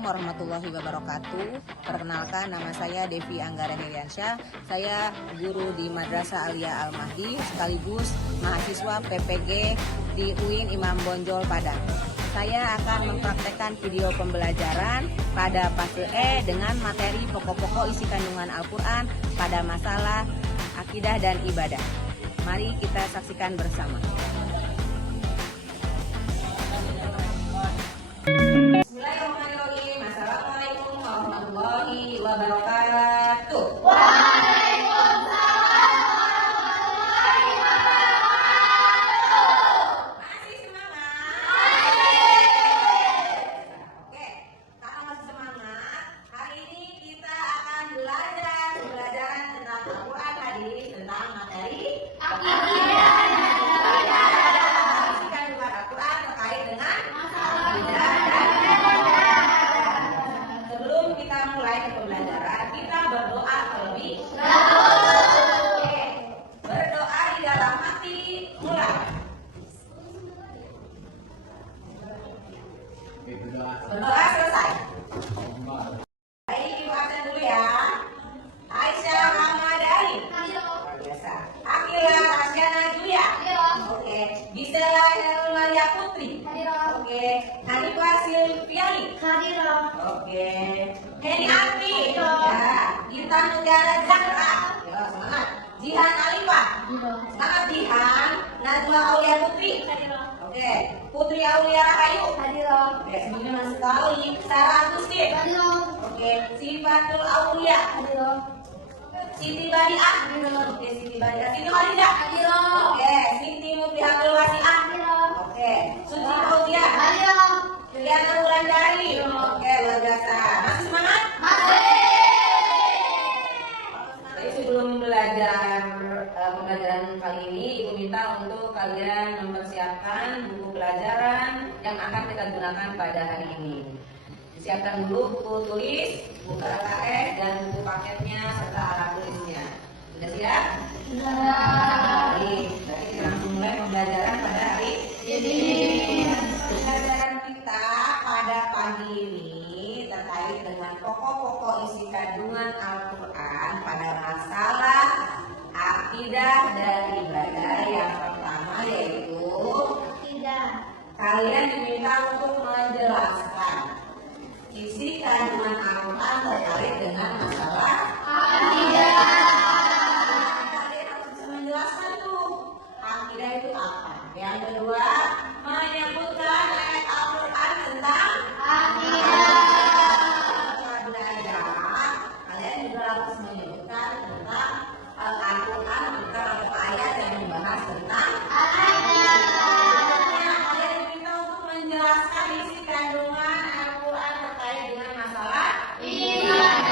Assalamualaikum warahmatullahi wabarakatuh. Perkenalkan, nama saya Devi Anggara Heriansyah. Saya guru di Madrasah Alia Al-Mahdi sekaligus mahasiswa PPG di UIN Imam Bonjol Padang. Saya akan mempraktekkan video pembelajaran pada fase E dengan materi pokok-pokok isi kandungan Al-Quran pada masalah akidah dan ibadah. Mari kita saksikan bersama. Bismillahirrahmanirrahim. Assalamualaikum warahmatullahi wabarakatuh. Waalaikumsalam warahmatullahi wabarakatuh. Masih semangat? Oke, karena masih semangat, hari ini kita akan belajar pembelajaran tentang Al-Quran tadi, tentang materi Akidah. isi kandungan Al-Quran terkait dengan akidah. Sebelum kita mulai ke pembelajaran, kita berdoa terlebih dahulu. Oke, berdoa di dalam hati, mulai. Berdoa selesai. Baik, ibu absen dulu ya. Aisyah Ramadhani. Biasa. Akila Rasyana Julia. Oke. Gisela Hermalia Putri. Oke. Hanifah Silviani. Oke. Heni Arti. Ya. Intan Negara Zahra. Ya, semangat. Jihan Alifah. Semangat Jihan. Najwa Aulia Putri. Oke. Putri Aulia Rahayu. Oke, sebenarnya sekali. Sarah Agustin. Oke. Sifatul Aulia. Siti Badiah. Oke, Siti Badiah. Siti Khadijah. Oke. Siti Mufihatul Wasi'ah. Oke. Suci Fauzia. Juliana Wulandari. Oke, luar biasa. Masih semangat? Jadi sebelum belajar pembelajaran kali ini, Ibu minta untuk kalian mempersiapkan buku pelajaran yang akan kita gunakan pada hari ini. Siapkan dulu buku tulis, buku LKS, dan buku paketnya serta alat tulisnya. Sudah siap? Baik, berarti kita langsung mulai pembelajaran pada hari ini. Pembelajaran kita pada pagi ini terkait dengan pokok-pokok isi kandungan Al-Quran pada masalah akidah dan ibadah. Yang pertama yaitu kalian diminta untuk menjelaskan isi kandungan Al-Quran terkait dengan masalah akidah. Kalian harus bisa menjelaskan tuh akidah itu apa. Yang kedua, menyebutkan ayat Al-Quran tentang akidah. Kalian juga harus menyebutkan tentang Al-Quran bukan atau ayat yang membahas tentang akidah. Kalian diminta untuk menjelaskan isi kandungan Al-Quran terkait dengan masalah ibadah.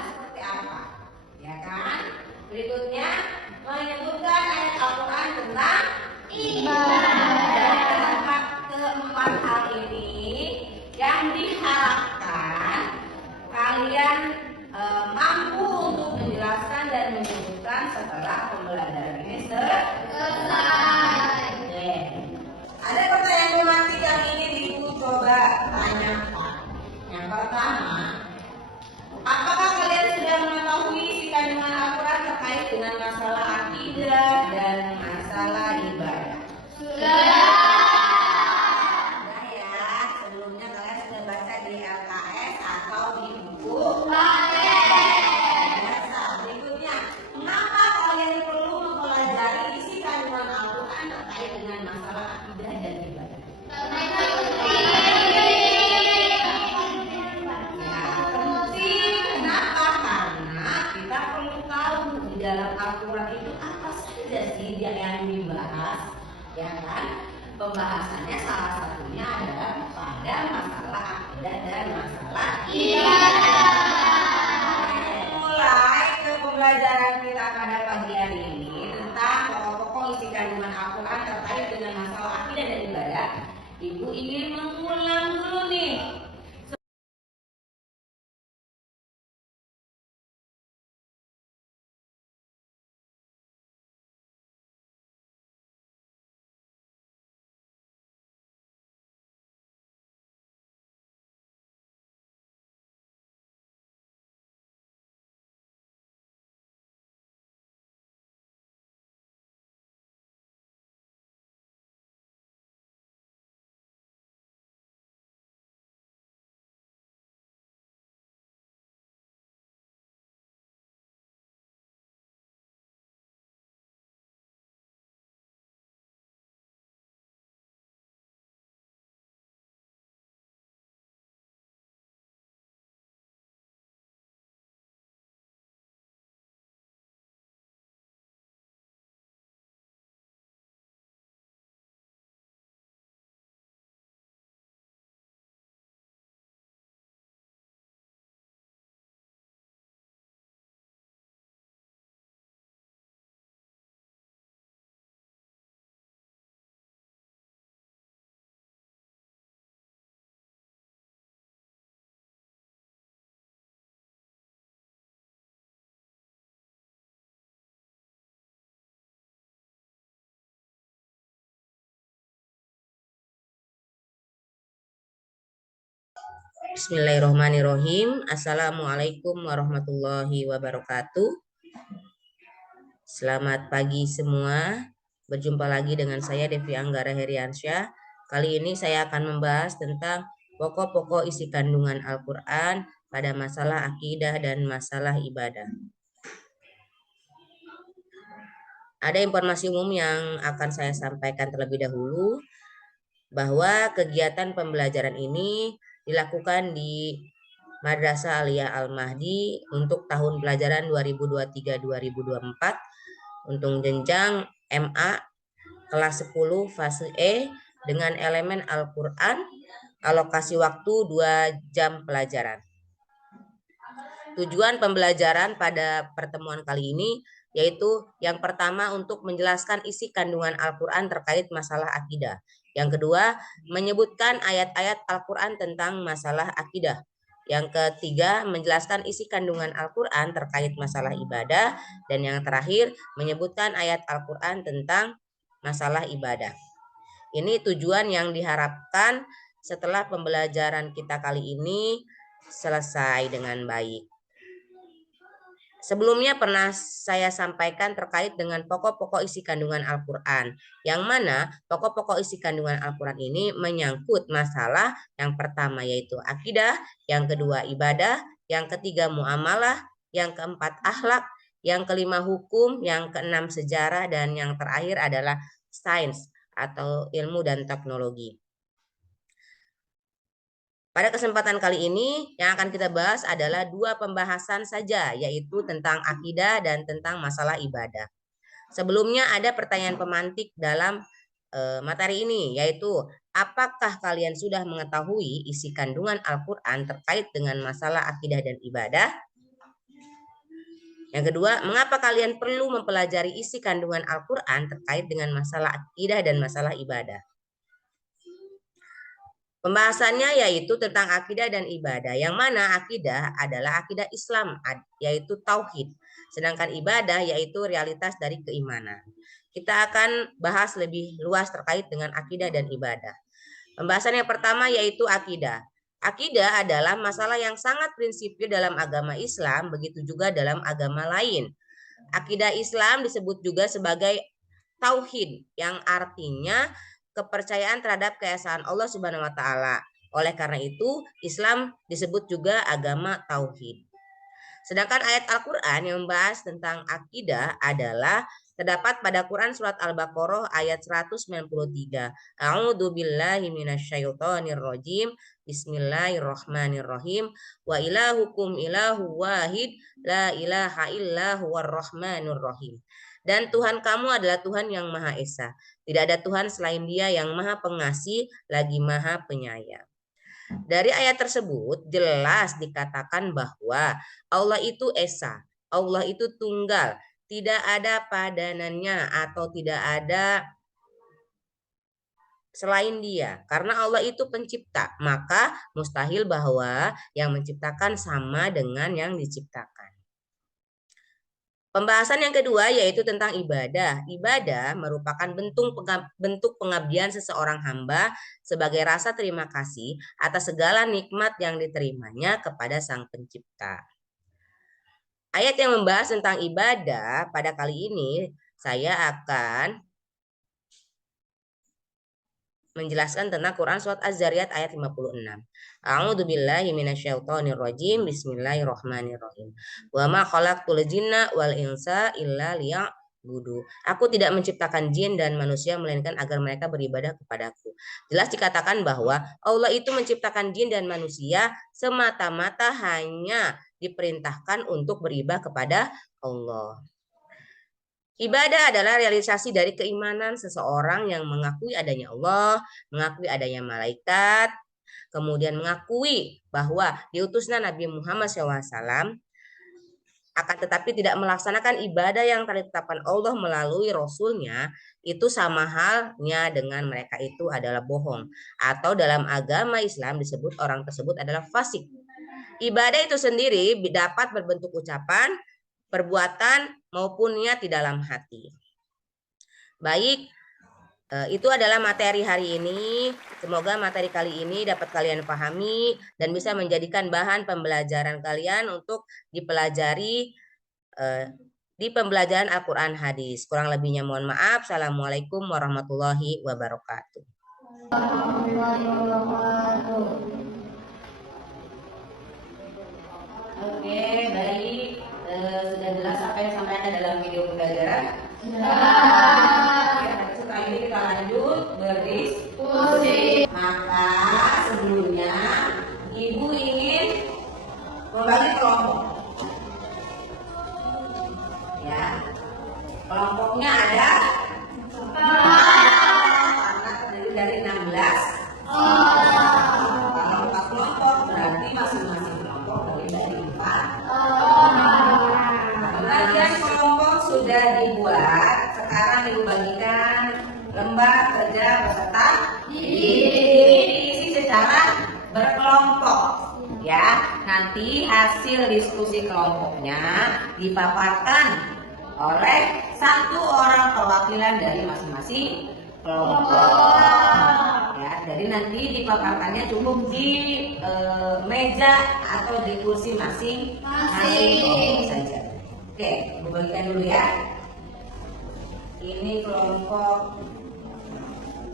Seperti apa? Ya kan? Berikutnya, menyebutkan ayat Al-Quran tentang ibadah. Keempat hal ini yang diharapkan kalian mampu untuk menjelaskan dan menyebutkan setelah pembelajaran ini selesai. Ada pertanyaan romantis yang ingin Ibu coba tanyakan. Yang pertama, apakah kalian sudah mengetahui isi kandungan Al-Quran terkait dengan masalah akidah dan masalah ibadah? Sudah ya. Sebelumnya kalian sudah baca di LKS atau di buku biasa. Berikutnya, mengapa kalian perlu mempelajari isi kandungan Al-Quran terkait dengan masalah akidah dan ibadah? Penting. Kenapa? Karena kita perlu tahu di dalam Al-Quran itu apa saja sih yang dibahas, ya kan? Pembahasannya salah satunya adalah pada masalah akidah dan masalah ibadah. Mulai ke pembelajaran kita pada pagi hari ini tentang pokok-pokok isi kandungan Al-Quran terkait dengan masalah akidah dan ibadah. Ibu ingin mengulang dulu nih Bismillahirrahmanirrahim. Assalamualaikum warahmatullahi wabarakatuh. Selamat pagi semua. Berjumpa lagi dengan saya Devi Anggara Heriansyah. Kali ini saya akan membahas tentang pokok-pokok isi kandungan Al-Quran pada masalah akidah dan masalah ibadah. Ada informasi umum yang akan saya sampaikan terlebih dahulu, bahwa kegiatan pembelajaran ini dilakukan di Madrasah Aliyah Al-Mahdi untuk tahun pelajaran 2023-2024 untuk jenjang MA kelas 10 fase E dengan elemen Al-Quran, alokasi waktu 2 jam pelajaran. Tujuan pembelajaran pada pertemuan kali ini yaitu yang pertama untuk menjelaskan isi kandungan Al-Quran terkait masalah akidah. Yang kedua, menyebutkan ayat-ayat Al-Quran tentang masalah akidah. Yang ketiga, menjelaskan isi kandungan Al-Quran terkait masalah ibadah. Dan yang terakhir, menyebutkan ayat Al-Quran tentang masalah ibadah. Ini tujuan yang diharapkan setelah pembelajaran kita kali ini selesai dengan baik. Sebelumnya pernah saya sampaikan terkait dengan pokok-pokok isi kandungan Al-Quran, yang mana pokok-pokok isi kandungan Al-Quran ini menyangkut masalah yang pertama yaitu akidah, yang kedua ibadah, yang ketiga muamalah, yang keempat akhlak, yang kelima hukum, yang keenam sejarah, dan yang terakhir adalah sains atau ilmu dan teknologi. Pada kesempatan kali ini yang akan kita bahas adalah 2 pembahasan saja, yaitu tentang akidah dan tentang masalah ibadah. Sebelumnya ada pertanyaan pemantik dalam materi ini, yaitu apakah kalian sudah mengetahui isi kandungan Al-Quran terkait dengan masalah akidah dan ibadah? Yang kedua, mengapa kalian perlu mempelajari isi kandungan Al-Quran terkait dengan masalah akidah dan masalah ibadah? Pembahasannya yaitu tentang akidah dan ibadah, yang mana akidah adalah akidah Islam, yaitu tauhid, sedangkan ibadah yaitu realitas dari keimanan. Kita akan bahas lebih luas terkait dengan akidah dan ibadah. Pembahasan yang pertama yaitu akidah. Akidah adalah masalah yang sangat prinsipil dalam agama Islam, begitu juga dalam agama lain. Akidah Islam disebut juga sebagai tauhid, yang artinya kepercayaan terhadap keesaan Allah Subhanahu wa taala. Oleh karena itu, Islam disebut juga agama tauhid. Sedangkan ayat Al-Qur'an yang membahas tentang akidah adalah terdapat pada Quran surat Al-Baqarah ayat 193. A'udzu billahi minasyaitonir rajim. Bismillahirrahmanirrahim. Wa ilahukum ilahu wahid la ilaha illa huwar rahmanur rahim. Dan Tuhan kamu adalah Tuhan yang Maha Esa. Tidak ada Tuhan selain Dia yang Maha Pengasih lagi Maha Penyayang. Dari ayat tersebut jelas dikatakan bahwa Allah itu Esa, Allah itu tunggal, tidak ada padanannya atau tidak ada selain Dia. Karena Allah itu pencipta, maka mustahil bahwa yang menciptakan sama dengan yang diciptakan. Pembahasan yang kedua yaitu tentang ibadah. Ibadah merupakan bentuk pengabdian seseorang hamba sebagai rasa terima kasih atas segala nikmat yang diterimanya kepada Sang Pencipta. Ayat yang membahas tentang ibadah pada kali ini saya akan menjelaskan tentang Quran surat Az-Zariyat ayat 56. A'udzu billahi minasyaitonir rajim. Bismillahirrahmanirrahim. Wa ma khalaqtul jinna wal insa illa liya'budu. Aku tidak menciptakan jin dan manusia melainkan agar mereka beribadah kepadaku. Jelas dikatakan bahwa Allah itu menciptakan jin dan manusia semata-mata hanya diperintahkan untuk beribadah kepada Allah. Ibadah adalah realisasi dari keimanan seseorang yang mengakui adanya Allah, mengakui adanya malaikat, kemudian mengakui bahwa diutusnya Nabi Muhammad SAW, akan tetapi tidak melaksanakan ibadah yang telah ditetapkan Allah melalui Rasulnya, itu sama halnya dengan mereka itu adalah bohong. Atau dalam agama Islam disebut orang tersebut adalah fasik. Ibadah itu sendiri dapat berbentuk ucapan, perbuatan maupun niat di dalam hati. Baik, Itu adalah materi hari ini. Semoga materi kali ini dapat kalian pahami dan bisa menjadikan bahan pembelajaran kalian untuk dipelajari di pembelajaran Al-Quran hadis. Kurang lebihnya mohon maaf. Assalamualaikum warahmatullahi wabarakatuh. Oke, baik. Sudah jelas apa yang sampaikan dalam video pembelajaran? Setelah ini kita lanjut berdiskusi. Maka sebelumnya Ibu ingin membagi kelompok. Ya, kelompoknya ada karena terdiri dari 16. Kalau 4 kelompok berarti masing-masing kelompok terdiri dari 4. Pembagian kelompok sudah dibuat. Sekarang Ibu bagikan lembar kerja peserta diisi secara berkelompok. Ya, nanti hasil diskusi kelompoknya dipaparkan oleh satu orang perwakilan dari masing-masing kelompok. Ya, jadi nanti dipaparkannya cukup di meja atau di kursi masing-masing kelompok saja. Oke, Ibu bagikan dulu ya. Ini kelompok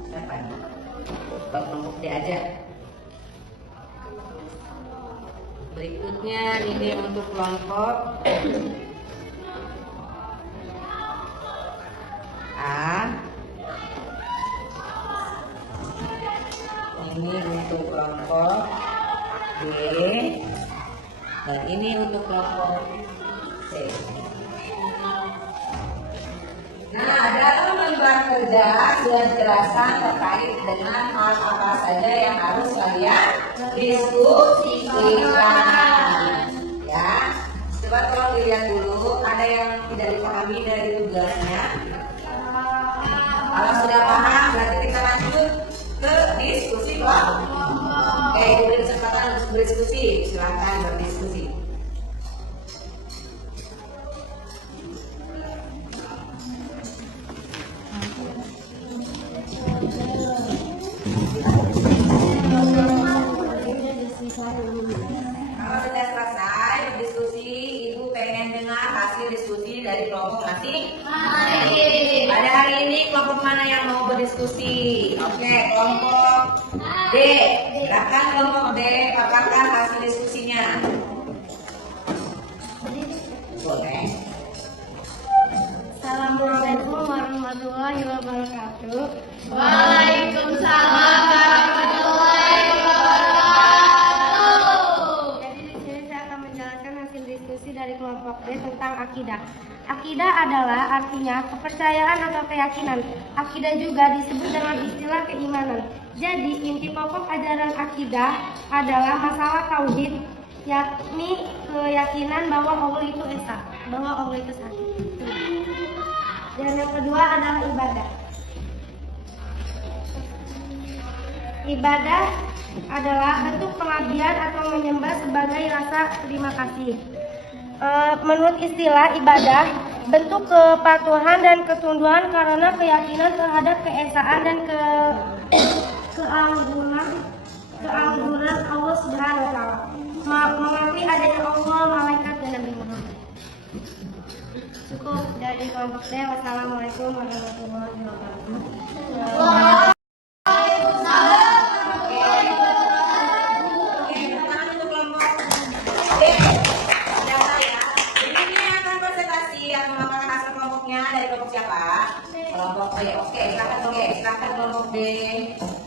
siapa nih? Kelompok D aja. Berikutnya ini untuk kelompok A. Ini untuk kelompok B. Dan ini untuk kelompok C. Nah, dalam lembar kerja sudah dijelaskan terkait dengan hal apa saja yang harus kalian diskusikan. Ya, coba tolong dilihat dulu, ada yang tidak dipahami dari tugasnya. Kalau sudah paham, berarti kita lanjut ke diskusi kelompok. Oke, beri kesempatan untuk berdiskusi. Silakan berdiskusi. Kalau sudah selesai berdiskusi, Ibu pengen dengar hasil diskusi dari kelompok masing. Pada hari ini kelompok mana yang mau berdiskusi? Oke, kelompok D. Silakan kelompok D, paparkan hasil diskusinya. Boleh. Assalamualaikum warahmatullahi wabarakatuh. Waalaikumsalam warahmatullahi wabarakatuh. Jadi di sini saya akan menjelaskan hasil diskusi dari kelompok D tentang akidah. Akidah adalah artinya kepercayaan atau keyakinan. Akidah juga disebut dengan istilah keimanan. Jadi inti pokok ajaran akidah adalah masalah tauhid, yakni keyakinan bahwa Allah itu esa, bahwa Allah itu satu. Dan yang kedua adalah ibadah. Ibadah adalah bentuk pengabdian atau menyembah sebagai rasa terima kasih. Menurut istilah ibadah, bentuk kepatuhan dan ketunduan karena keyakinan terhadap keesaan dan keangguran Allah Subhanahu wa taala. Mengakui adanya Allah, malaikat dan Nabi Muhammad. Cukup dari kelompok D. Wassalamualaikum warahmatullahi wabarakatuh.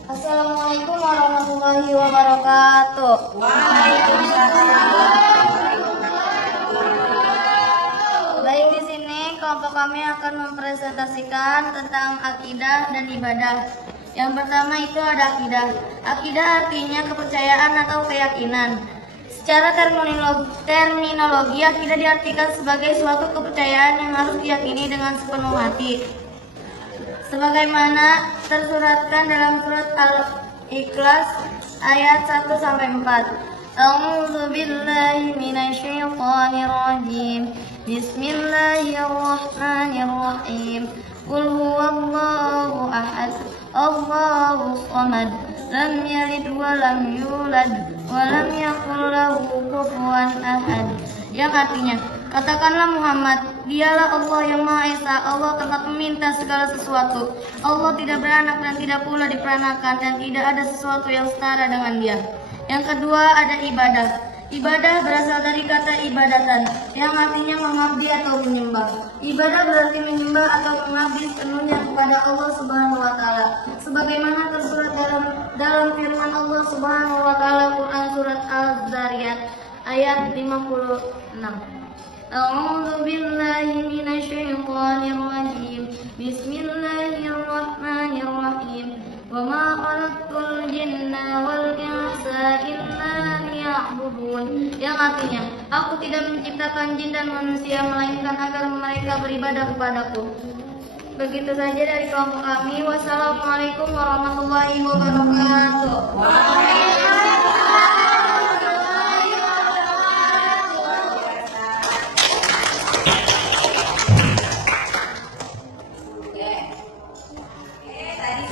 Assalamualaikum warahmatullahi wabarakatuh. Baik, di sini kelompok kami akan mempresentasikan tentang akidah dan ibadah. Yang pertama itu ada akidah. Akidah artinya kepercayaan atau keyakinan. Secara terminologi, akidah diartikan sebagai suatu kepercayaan yang harus diyakini dengan sepenuh hati. Sebagaimana tersuratkan dalam surat Al-Ikhlas ayat 1-4. A'udzu billahi minasyaitonir rajim. Bismillahirrahmanirrahim. Qul huwallahu ahad, Allahus samad, lam yalid wa lam yulad wa lam yakul lahu kufuwan ahad. Yang artinya, katakanlah Muhammad, dialah Allah yang Maha Esa, Allah tempat meminta segala sesuatu. Allah tidak beranak dan tidak pula diperanakan, dan tidak ada sesuatu yang setara dengan Dia. Yang kedua ada ibadah. Ibadah berasal dari kata ibadatan, yang artinya mengabdi atau menyembah. Ibadah berarti menyembah atau mengabdi sepenuhnya kepada Allah Subhanahu wa taala. Sebagaimana tersurat dalam firman Allah Subhanahu wa taala Quran surat Az-Zariyat ayat 56. A'udzu billahi minasyaitonir rajim. Bismillahirrahmanirrahim. Wa ma khalaqtul jinna wal insa illa liya'budun. Yang artinya, aku tidak menciptakan jin dan manusia melainkan agar mereka beribadah kepadaku. Begitu saja dari kelompok kami. Wassalamualaikum warahmatullahi wabarakatuh.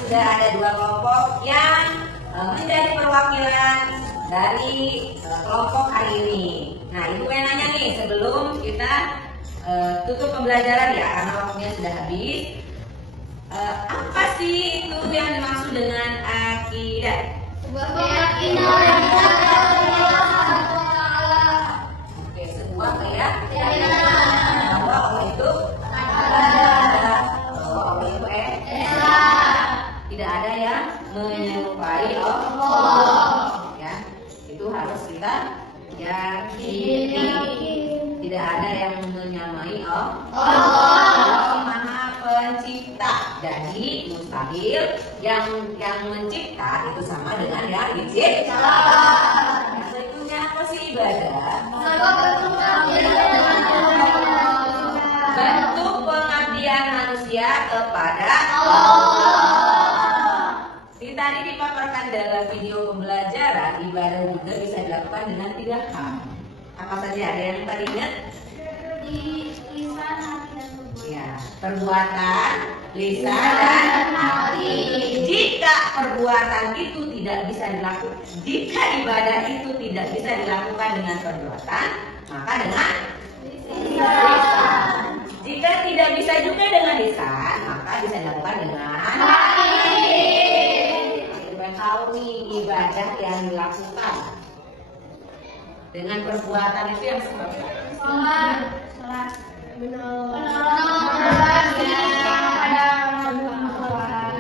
Sudah ada dua kelompok yang menjadi perwakilan dari kelompok hari ini. Nah, Ibu pengen nanya nih sebelum kita tutup pembelajaran ya, karena waktunya sudah habis. Apa sih itu yang dimaksud dengan akidah? Sebuah keyakinan Oke, sebuah keyakinan bahwa Allah itu ada, bahwa Allah itu tidak ada yang menyerupai Allah. Ya, itu harus kita yakini. Tidak ada yang menyamai Allah. Allah Maha Pencipta. Jadi mustahil yang mencipta itu sama dengan yang dicipta. Yang berikutnya apa sih ibadah? Bentuk pengabdian manusia kepada Allah. Tadi dipaparkan dalam video pembelajaran, ibadah juga bisa dilakukan dengan 3 hal. Apa saja? Ada yang tadi ingat? lisan, hati, dan tubuh. Ya, perbuatan, lisan, dan hati. Jika perbuatan itu tidak bisa dilakukan, jika ibadah itu tidak bisa dilakukan dengan perbuatan, maka dengan lisan. Jika tidak bisa juga dengan lisan, maka bisa dilakukan dengan hati. Tahu nih ibadah yang dilakukan dengan perbuatan itu yang seperti Sholat.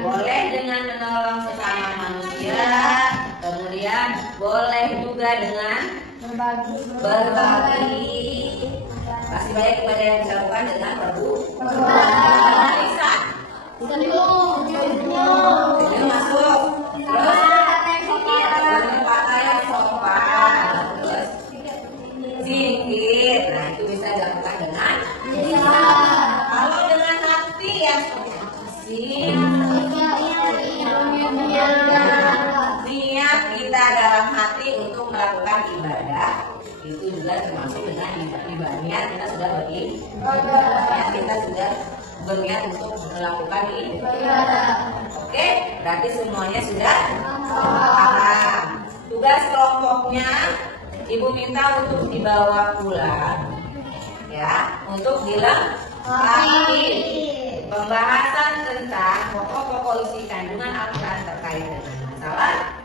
boleh dengan menolong sesama manusia, kemudian boleh juga dengan berbagi. Masih banyak ibadah yang dilakukan dengan perbuatan lisan. Itu masuk. Terus berpakaian sopan, terus zikir. Nah, itu bisa dilakukan dengan lisan. Kalau dengan hati ya seperti apa sih? Niat kita dalam hati untuk melakukan ibadah itu juga termasuk dengan ibadah. Niat kita sudah beribadah. Kita sudah berniat untuk melakukan ibadah. Oke, berarti semuanya sudah paham. Tugas kelompoknya Ibu minta untuk dibawa pulang, ya, untuk dilengkapi pembahasan tentang pokok-pokok isi kandungan Al-Quran terkait dengan masalah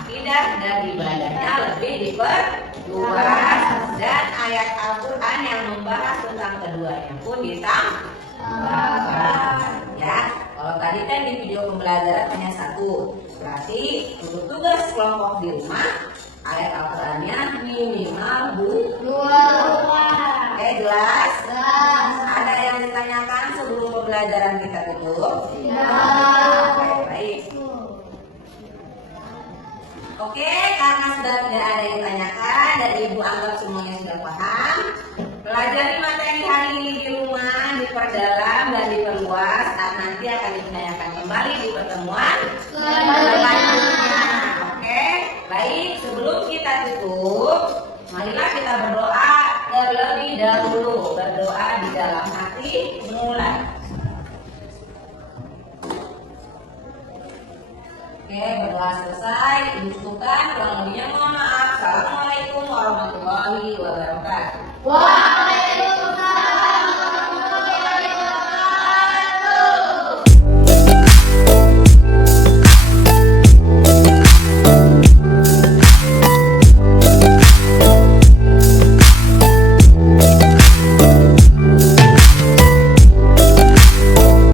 akidah dan ibadahnya lebih diperluas, dan ayat Al-Quran yang membahas tentang keduanya pun ditambahkan, ya. Kalau tadi kan di video pembelajaran hanya 1, berarti untuk tugas kelompok di rumah ayat Al-Qurannya minimal 2. Oke, jelas? Ada yang ditanyakan sebelum pembelajaran kita tutup? Oke, baik. Oke, karena sudah tidak ada yang ditanyakan dan Ibu anggap semuanya sudah paham, pelajari materi hari ini di rumah, diperdalam dan diperluas, dan nanti akan ditanyakan kembali di pertemuan selanjutnya. Oke, baik. Sebelum kita tutup, marilah kita berdoa terlebih dahulu. Berdoa di dalam hati mulai. Oke, berdoa selesai, Ibu cukupkan kurang lebihnya.